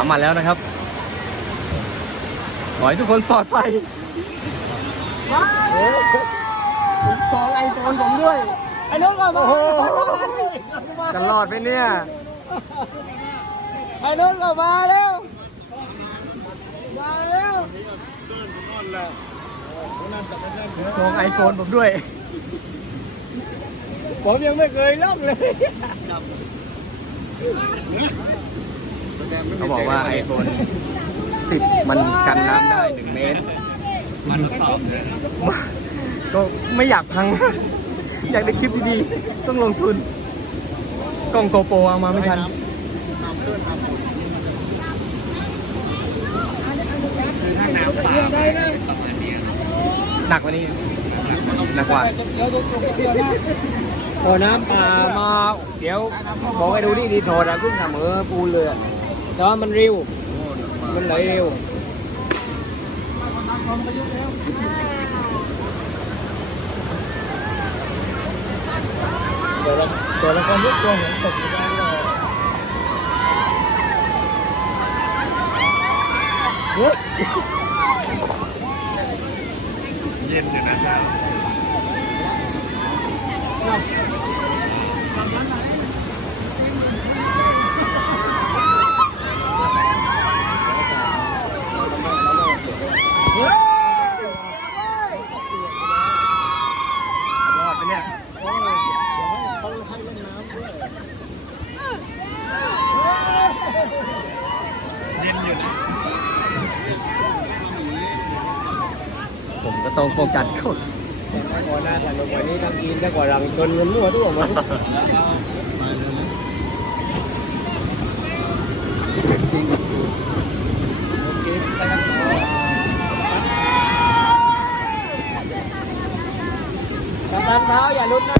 ามมาแล้วนะครับขอให้ทุกคนปลอดภัยของไอโฟนผมด้วย ไอ้นุ่นก็มาจะรอดไหมเนี่ย ไอ้นุ่นก็มาแล้ว มาแล้วของไอโฟนผมด้วย ผมยังไม่เคยล่องเลย เขาบอกว่า iPhone 10มันกันน้ำได้1เมตรก็ไม่อยากพัง อยากได้คลิปดีๆ ต้องลงทุน กล้องโกโปรเอามาไม่ทันหนักกว่านี้หนักกว่าพอน้ำป่ามา เดี๋ยวบอกให้ดูที่ดีโทษอะขึ้นเสมอปูนเลยอะแต่ว่ามันเร็วมันไหลเร็วเดี๋ย วเราเดี๋ยวเราคนยุกตัวเหมือนตกอยู่ด้านเลยเฮ้ย รอดไปเนี่ย ผมก็ต้องโฟกัสเข้า ถ้าก่อน หน้าถนนวันนี้ทั้งอินถ้งก่ารังจนเงินมั่วตัวหมดโอเคไปกันต่อกัปตันเท้าอย่าลุกนะ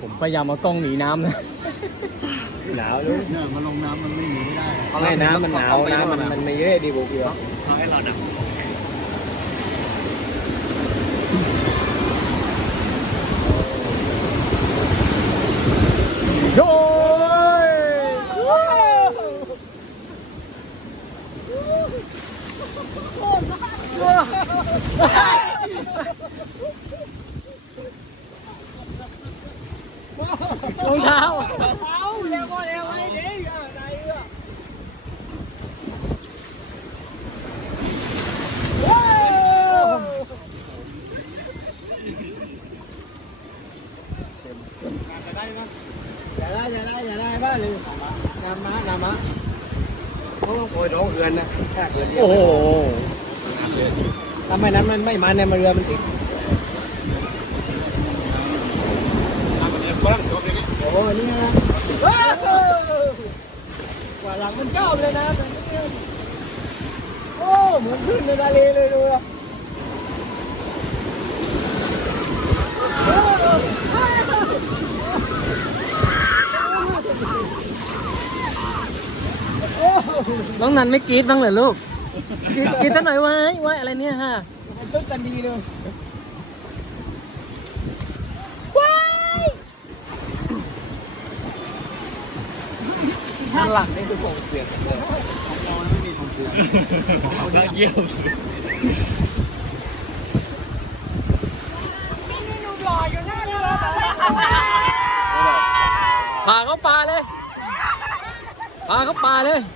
ผมพยายามเอากล้องหนีน้ำนะ หนาวรู้เนี่ยมาลงน้ำมันไม่หนีไม่ได้ไม่น้ำมันหนาวน้ำมันมันไม่เยอะดีกว่าเพื่อท้ายเราดับโอ้ย รองเท้า เอาเร็วก็เร็วไอ้เด็กอะไรอะว้าวอย่าได้อย่าได้อย่าได้บ้าเลยน้ำมะน้ำมะโอ้โหร้องเอือนนะแค่เอือนเดียวโอ้โห ทำไมนั้นมันไม่มาในเรือมันติดโอ้นี่นะว้าวกว่าหลังมันชอบเลยนะแต่นี่โอ้เหมือนขึ้นในทะเลเลยดูอะโอ้น้องนันไม่กรี๊ดบ้างเหรอลูก กรี๊ดกรี๊ดสักหน่อยไว้ไว้อะไรเนี่ยฮะมันต้นกันดีเลยข้างหลังนี่คือผมเปียกเลยเราไม่มีของเสือของเราเยี่ยมพาเขาป่าเลยพาเขาป่าเลยโอ้โห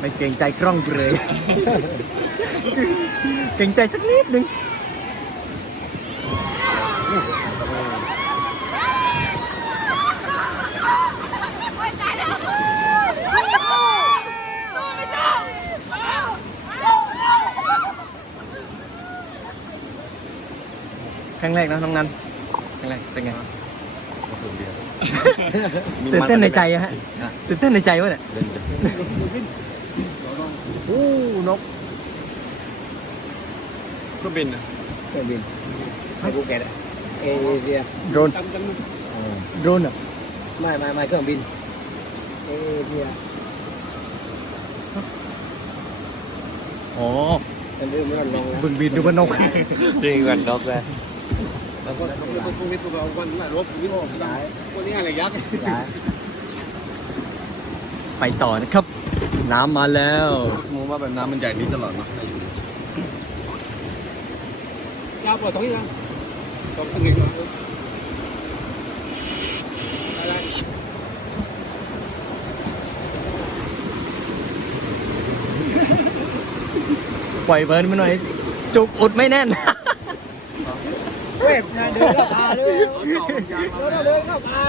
ไม่เกรงใจกล้องเลย เกรงใจสักนิดนึง งแรกนะน้องนันครั้งแรกเป็นไงตื่นเต้นในใจอะฮะตื่นเต้นในใจวะเนี่ยโอ้นกก็บินนะเครื่องบินให้ภูเก็ตอะเอเชียโดรนโดรนเหรอไม่ไม่ไม่เครื่องบินเอเชียอ๋อเป็นเรื่องไม่ต้องลองนะบึงบินดูว่านกจริงกันดอกเลย แล้วก็พรุ่งนี้พวกเราวันไหนรบพรุ่งนี้พวกเราวันนี้อะไรยักษ์หลายไปต่อนะครับ น้ำมาแล้วสมมติว่าแบบน้ำมันใหญ่นี้ตลอดเนาะยาวกว่าตรงนี้นะตรงนี้นะปล่อยเบิร์นมาหน่อย จุกอุดไม่แน่น เว้ยเดินเข้าป่าเลยเดินเดินเข้าป่า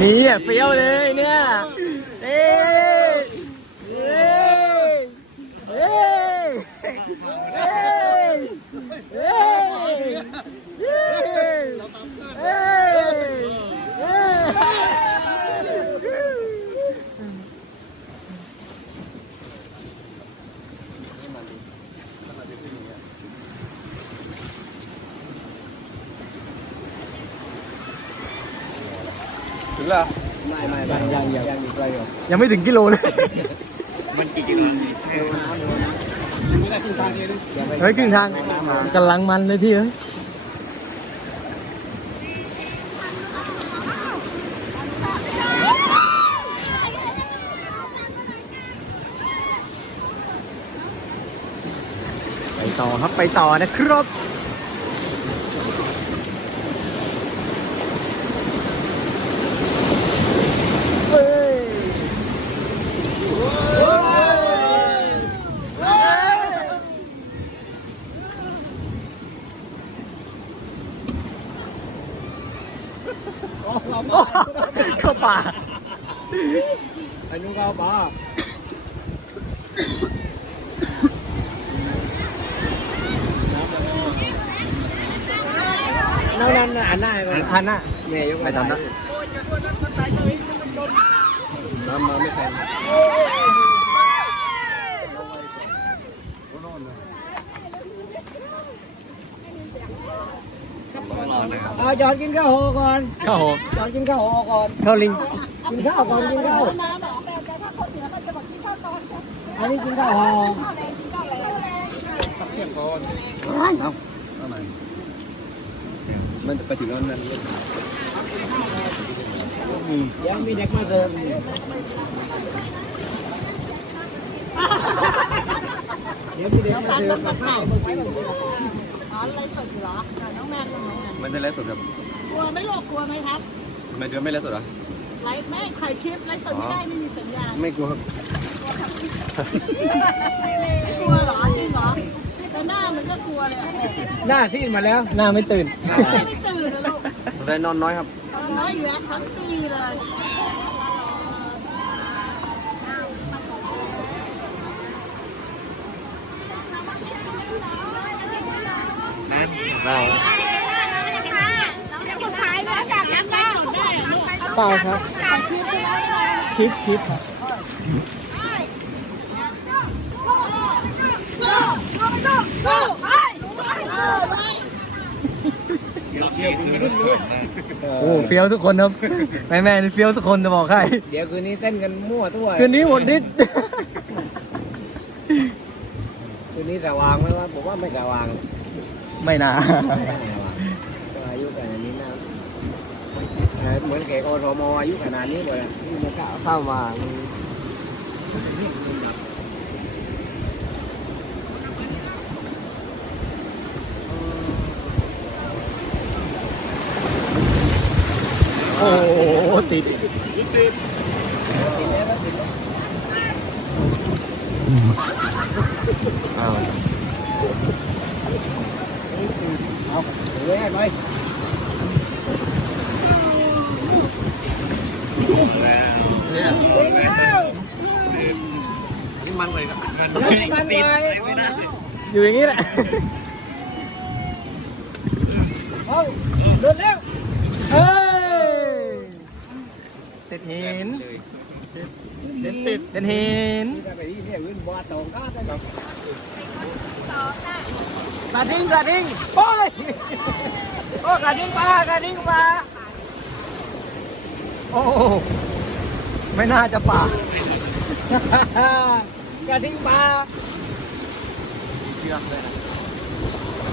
นี่อะเฟี้ยวเลย ถึงแล้วไม่ไม่ไม่ยังยังยังอยู่ไกลอยู่ยังไม่ถึงกิโลเลย มันกี่กิโลไม่ได้ขึ้นทางนี้ดิยังไม่เฮ้ยครึ่งทางกำลังมันเลยที่เอ้ยไปต่อครับไปต่อนะครับ เข้าป่าไอ้นุ่งเข้าป่านั่นนั่นอ่านหน้าก่อนพันหน่ะแม่ยยกไม่ทำนะน้ำมาไม่แข็ง เอาจอดกินข้าวโหก่อนข้าวหอมจอดกินข้าวโหก่อนข้าวลิงกินข้าวก่อนกินข้าวอันนี้กินข้าวโหมันจะไปถึงนั้นนั้นยังมีเด็กมาเสิร์ฟเดี๋ยวมีเด็กมาเสิร์ฟกับข้าว อ๋อไลฟ์สดอยู่เหรออะน้องแมนน้องแมนมันได้ไลฟ์สดครับกลัวไหม่หลอกกลัวไหมครับทำไมเดือนไม่ไลฟ์สดอะไลฟ์ไม่ถ่ายคลิปไลฟ์สดไม่ได้ไม่มีสัญญาณไม่กลัวครับไม่กลัวเหรอจริงเหรอแต่หน้ามันก็กลัวเลยหน้าซีดมาแล้ว หน้าไม่ตื่น ไม่ตื่นเลยลูกได้นอนน้อยครับ ตอนน้อยอยู่แล้วทั้งปีเลย ได้เปล่าครับคลิปคลิปครับโอ้เฟี้ยวทุกคนครับ แม่แม่นี่เฟี้ยวทุกคนจะบอกใครเดี๋ยวคืนนี้เต้นกันมั่วตัวคืนนี้หมดฤทธิ์คืนนี้สว่างไหมวะผมว่าไม่สว่าง ไม่น่าก็อายุขนาดนี้นะเอ่อเหมือนแกกอทมอายุขนาดนี้หมดอะนี่มันก็เข้ามามันโอ้โหติดอ้าว เลยให้ไปนี่มันเลยครับมันมันไงอยู่อย่างนี้แหละเอาเดินเร็วเฮ้ยติดหินติดติดติดหินนี่ก็ไปที่เนี่ กระดิ่งกระดิ่งโอ้ยโอ้กระดิ่งปลากระดิ่งปลาโอ้ไม่น่าจะป่ากระดิ่งปลาเชือมเลยนะ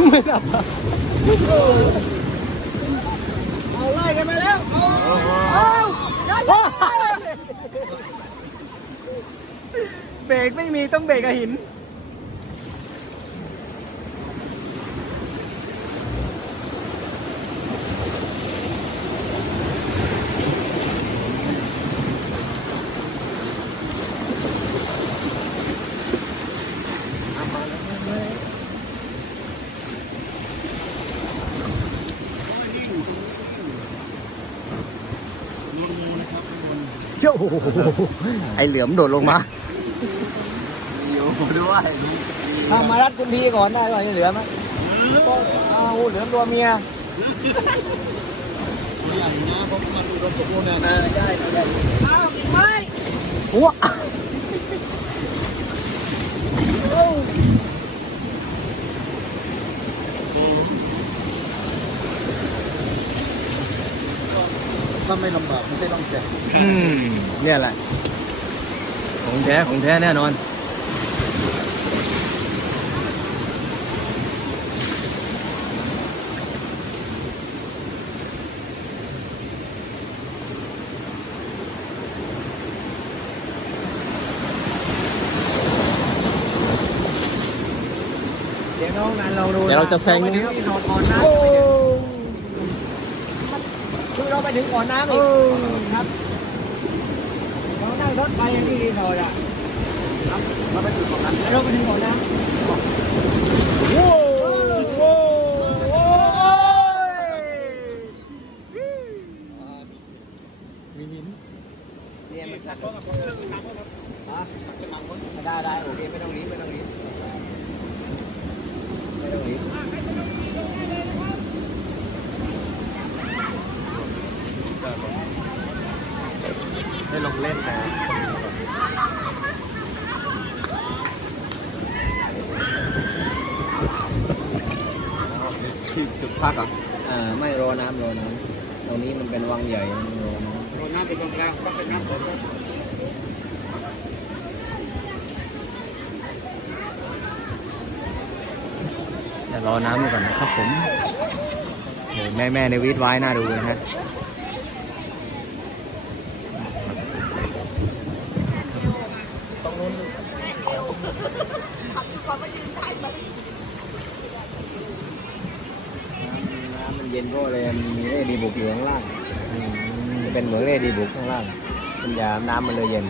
ไม่น่าป่าเอาไล่กันมาแล้วเบรกไม่มีต้องเบรกกับหิน เจ้าไอเหลือมโดดลงมาอยู่ด้วยทำมารัดคุณทีก่อนได้ป่ะเหลือไหมเอาเหลือตัวเมียอย่างนี้เพราะมันอุดมสมบูรณ์เนี่ยได้ได้ได้หัว ถ้าไม่ลำบากไม่ใช่ต้องแจกอืมเนี่ยแหละ ของแท้ของแท้แน่นอน เดี๋ยวน้องนั้นลองดูเดี๋ยวเราจะแซงไปถึงก่อนน้ำคือ เราไปถึงก่อนน้ำอีกครับเรานั่งรถไปอย่างที่รีสอร์ทอะเราไปจุดตรงนั้นเราไปถึงก่อนน้ำโอ้โหมีหินเนี่ยมันกัดฮะได้ได้โอเคไม่ต้องหนีไม่ต้องหนีไม่ต้องหนี ได้ล งเล่นแต่ที่จุดพักอะอ่าไม่รอน้ำรอน้ำตรงนี้มันเป็นวังใหญ่มันรอน้โดนน้ำเป็นตรงกลางต้องเป็นน้ำฝนเดี๋ยวรอน้ำดูก่อนนะครับผมโอ้แม่แม่ในวีดไว้น่าดูนะฮะ น้ำมันเย็นก็เลยมีเรดีบุกอยู่ข้างล่างเป็นเหมือนเรดีบุกข้างล่างมันยาน้ำมันเลยเย็น